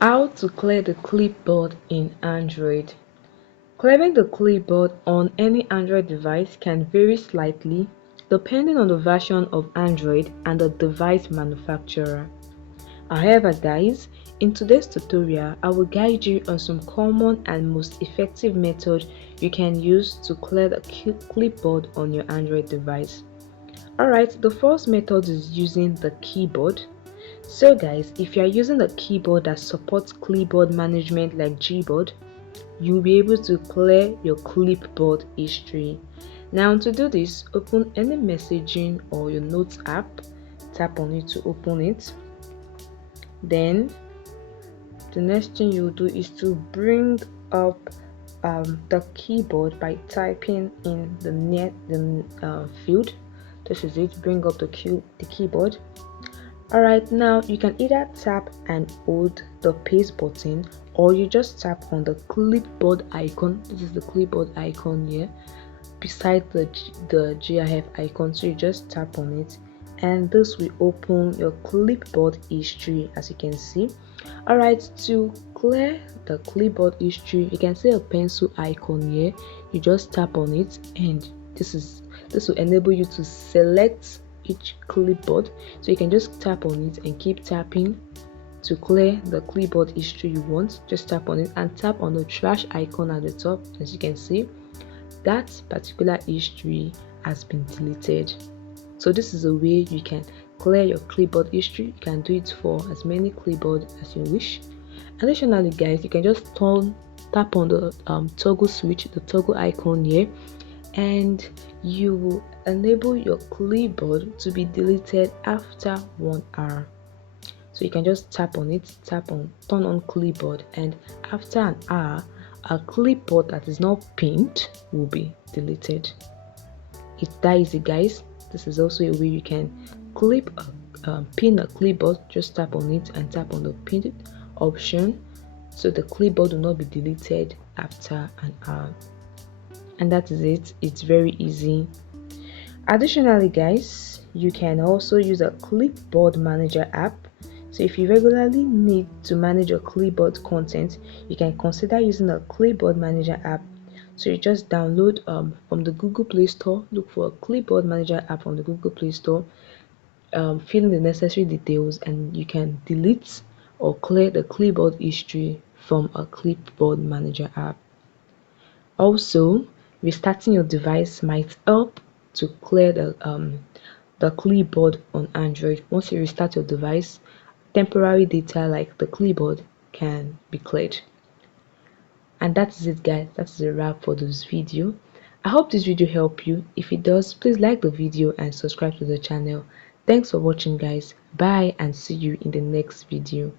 How to clear the clipboard in Android. Clearing the clipboard on any Android device can vary slightly depending on the version of Android and the device manufacturer. However, guys, in today's tutorial, I will guide you on some common and most effective methods you can use to clear the clipboard on your Android device. Alright, the first method is using the keyboard. So guys, if you are using a keyboard that supports clipboard management like Gboard, you'll be able to clear your clipboard history. Now to do this, open any messaging or your notes app, tap on it to open it. Then the next thing you do is to bring up the keyboard by typing in the field. This is it, bring up the keyboard. Alright, now you can either tap and hold the paste button, or you just tap on the clipboard icon. This is the clipboard icon here beside the GIF icon, so you just tap on it and this will open your clipboard history, as you can see. Alright, to clear the clipboard history, you can see a pencil icon here. You just tap on it and this will enable you to select each clipboard, so you can just tap on it and keep tapping to clear the clipboard history you want. Just tap on it and tap on the trash icon at the top. As you can see, that particular history has been deleted. So this is a way you can clear your clipboard history. You can do it for as many clipboards as you wish. Additionally, guys, you can just tap on the toggle switch, the toggle icon here, and you will enable your clipboard to be deleted after 1 hour. So you can just tap on it, tap on turn on clipboard, and after an hour, a clipboard that is not pinned will be deleted. It's that easy, guys. This is also a way you can pin a clipboard. Just tap on it and tap on the pin option, so the clipboard will not be deleted after an hour. And that is it. It's very easy. Additionally, guys, you can also use a clipboard manager app. So if you regularly need to manage your clipboard content, you can consider using a clipboard manager app. So you just download from the Google Play Store, look for a clipboard manager app from the Google Play Store, fill in the necessary details, and you can delete or clear the clipboard history from a clipboard manager app. Also, restarting your device might help to clear the clipboard on Android. Once you restart your device, temporary data like the clipboard can be cleared. And that is it, guys. That is a wrap for this video. I hope this video helped you. If it does, please like the video and subscribe to the channel. Thanks for watching, guys. Bye and see you in the next video.